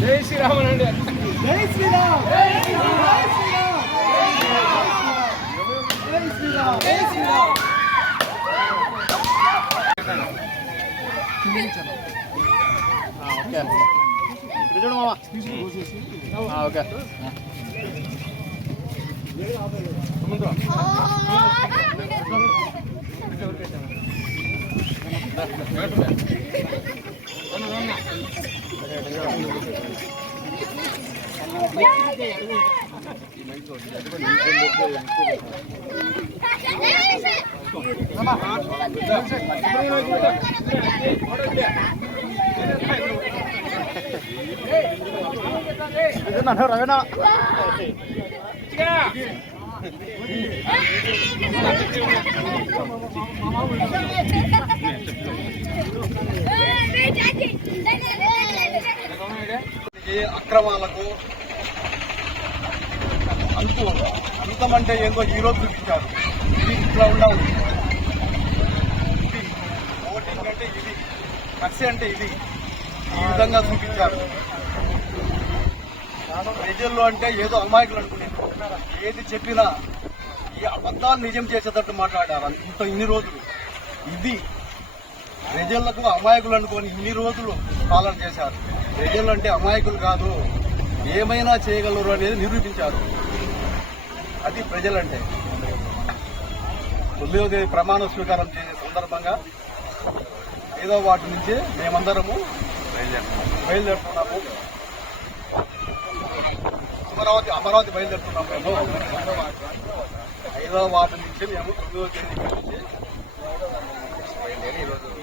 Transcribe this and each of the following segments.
జై శ్రీరామ్ అండి. జై శ్రీరామ్. జై శ్రీరామ్. జై శ్రీరామ్. జై శ్రీరామ్. ఓకే ఇప్పుడు చూడు మామ. ఓకే రవేనా అక్రమాలకు అంతమంటే ఏందో ఈరోజు చూపించారు. ఇది ఇట్లా ఉండవు. ఇది ఓటింగ్ అంటే ఇది, కక్ష అంటే ఇది, ఈ విధంగా చూపించారు. ప్రజల్లో అంటే ఏదో అమాయకులు అనుకునేది, ఏది చెప్పినా ఈ అబద్ధాలు నిజం చేసేటట్టు మాట్లాడారు ఇన్ని రోజులు. ఇది ప్రజలకు అమాయకులు అనుకొని ఇన్ని రోజులు పాలన చేశారు. ప్రజలు అంటే అమాయకులు కాదు, ఏమైనా చేయగలరు అనేది నిరూపించారు. అది ప్రజలంటే. 9వ తేదీ ప్రమాణ స్వీకారం చేసే సందర్భంగా 5వ వార్డు నుంచి మేమందరము బయలుదేరుతున్నాము. అమరావతి బయలుదేరుతున్నాము. మేము 5వ వార్డు నుంచి మేము 9వ తేదీ నుంచి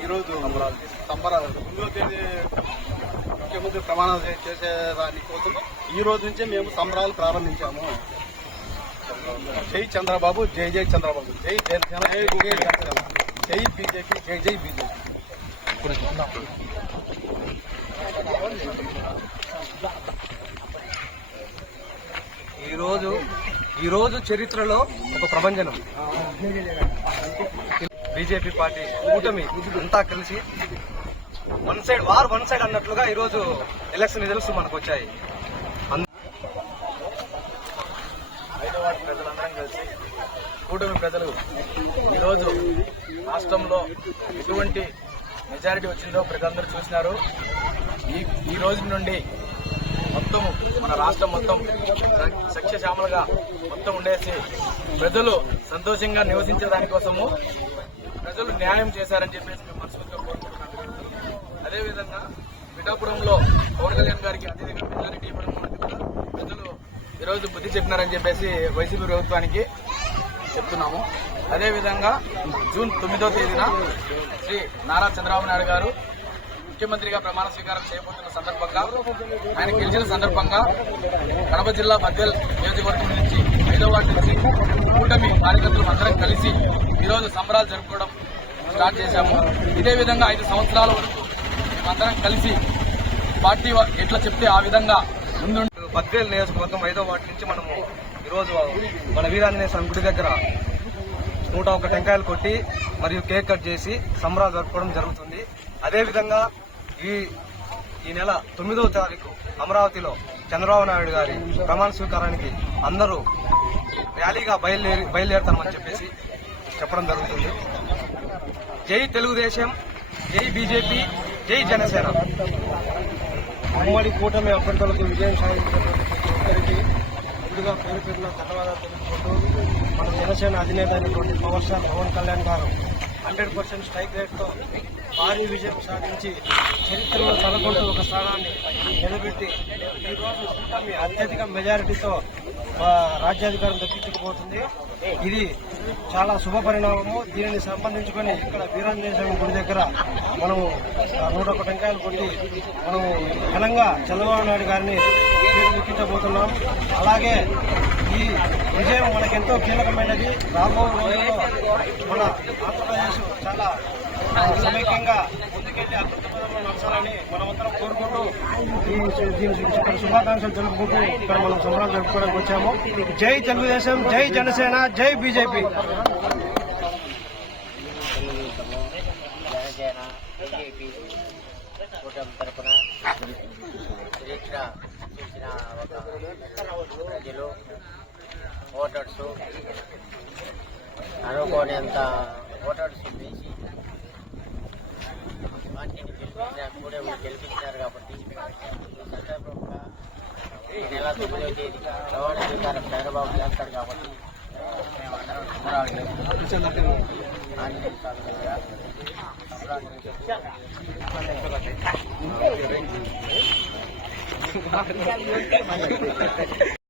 ఈరోజు సంబరాలు 9వ తేదీ ముఖ్యమంత్రి ప్రమాణం చేసేదాని కోసం ఈ రోజు నుంచే మేము సంబరాలు ప్రారంభించాము. జై చంద్రబాబు, జై జై చంద్రబాబు, జై జనసేన, జై జనసేన, జై బీజేపీ, జై జై బీజేపీ. ఈరోజు చరిత్రలో ఒక ప్రభంజనం. బీజేపీ పార్టీ కూటమి అంతా కలిసి వన్ సైడ్ అన్నట్లుగా ఈరోజు ఎలక్షన్ రిజల్ట్స్ మనకు వచ్చాయి. హైదరాబాద్ ప్రజలందరం కలిసి కూటమి ప్రజలు ఈరోజు రాష్ట్రంలో ఎటువంటి మెజారిటీ వచ్చిందో ప్రజలందరూ చూసినారు. ఈ రోజు నుండి మొత్తం మన రాష్ట్రం మొత్తం సస్యశ్యామలుగా మొత్తం ఉండేసి ప్రజలు సంతోషంగా నివసించే దానికోసము ప్రజలు న్యాయం చేశారని చెప్పేసి మేము మనస్ఫూర్తిగా కోరుకుంటున్నాం. అదేవిధంగా పిఠాపురంలో పవన్ కళ్యాణ్ గారికి అత్యధిక మెజారిటీ ఇవ్వడం ప్రజలు ఈరోజు బుద్ధి చెప్పినారని చెప్పేసి వైసీపీ ప్రభుత్వానికి చెప్తున్నాము. అదేవిధంగా జూన్ 9వ తేదీన శ్రీ నారా చంద్రబాబు నాయుడు గారు ముఖ్యమంత్రిగా ప్రమాణ స్వీకారం చేయబోతున్న సందర్భంగా, ఆయన గెలిచిన సందర్భంగా కడప జిల్లా బద్వేల్ నియోజకవర్గం నుంచి 5వ వార్డు నుంచి కూటమి కార్యకర్తలు అందరం కలిసి ఈరోజు సంబరాలు జరుపుకోవడం స్టార్ట్ చేశాము. ఇదే విధంగా 5 సంవత్సరాల వరకు మేమందరం కలిసి పార్టీ ఎట్లా చెప్తే ఆ విధంగా ముందు బద్వేల్ నియోజకవర్గం 5వ వార్డు నుంచి మనము ఈరోజు మన వీరాంజనేయ స్వామి గుడి దగ్గర 101 టెంకాయలు కొట్టి మరియు కేక్ కట్ చేసి సంబరాలు జరుపుకోవడం జరుగుతుంది. అదేవిధంగా ఈ నెల 9వ తారీఖు అమరావతిలో చంద్రబాబు నాయుడు గారి ప్రమాణ స్వీకారానికి అందరూ ర్యాలీగా బయలుదేరుతామని చెప్పేసి చెప్పడం జరుగుతుంది. జై తెలుగుదేశం, జై బీజేపీ, జై జనసేన. ఉమ్మడి కూటమి అభ్యర్థులకు విజయం సాధించినటువంటి ప్రతి ఒక్కరికి ముందుగా పేరు పేరున ధన్యవాదాలు తెలుపుకుంటూ మన జనసేన అధినేత అయినటువంటి పవర్ స్టార్ పవన్ కళ్యాణ్ గారు 100% స్ట్రైక్ రేట్తో భారీ విజయం సాధించి చరిత్రలో తలకొంటూ ఒక స్థానాన్ని నిలబెట్టి ఈరోజు కూటమి అత్యధిక మెజారిటీతో రాజ్యాధికారం దక్కించుకుపోతుంది. ఇది చాలా శుభ పరిణామము. దీనిని సంబంధించుకొని ఇక్కడ వీరాంజనేయ స్వామి గుడి దగ్గర మనము 101 టెంకాయలు కొట్టి మనము ఘనంగా చంద్రబాబు నాయుడు గారిని ఎక్కించబోతున్నాం. అలాగే ఈ విజయం మనకెంతో కీలకమైనది. రాబో రోజుల్లో మన ఆంధ్రప్రదేశ్ చాలా సమైక్యంగా ముందుకెళ్లి అభివృద్ధి పదంలో నడచాలని మనమందరం కోరుకుంటూ దీని శుభాకాంక్షలు తెలుపుకుంటూ ఇక్కడ మనం సంబరాలు జరుపుకోవడానికి వచ్చాము. జై తెలుగుదేశం, జై జనసేన, జై బీజేపీ. కూటమి తరఫున చరిత్ర చూసిన ఒక ప్రజలు ఓటర్స్ అనుకోనేంత ఓటర్స్ వేసి పార్టీని కూటమిని గెలిపించారు. కాబట్టి ఈ సందర్భంగా ఈ నెల 9వ తేదీ ప్రమాణ స్వీకారం చంద్రబాబు చేస్తారు. కాబట్టి మేమందరం సంబరాలు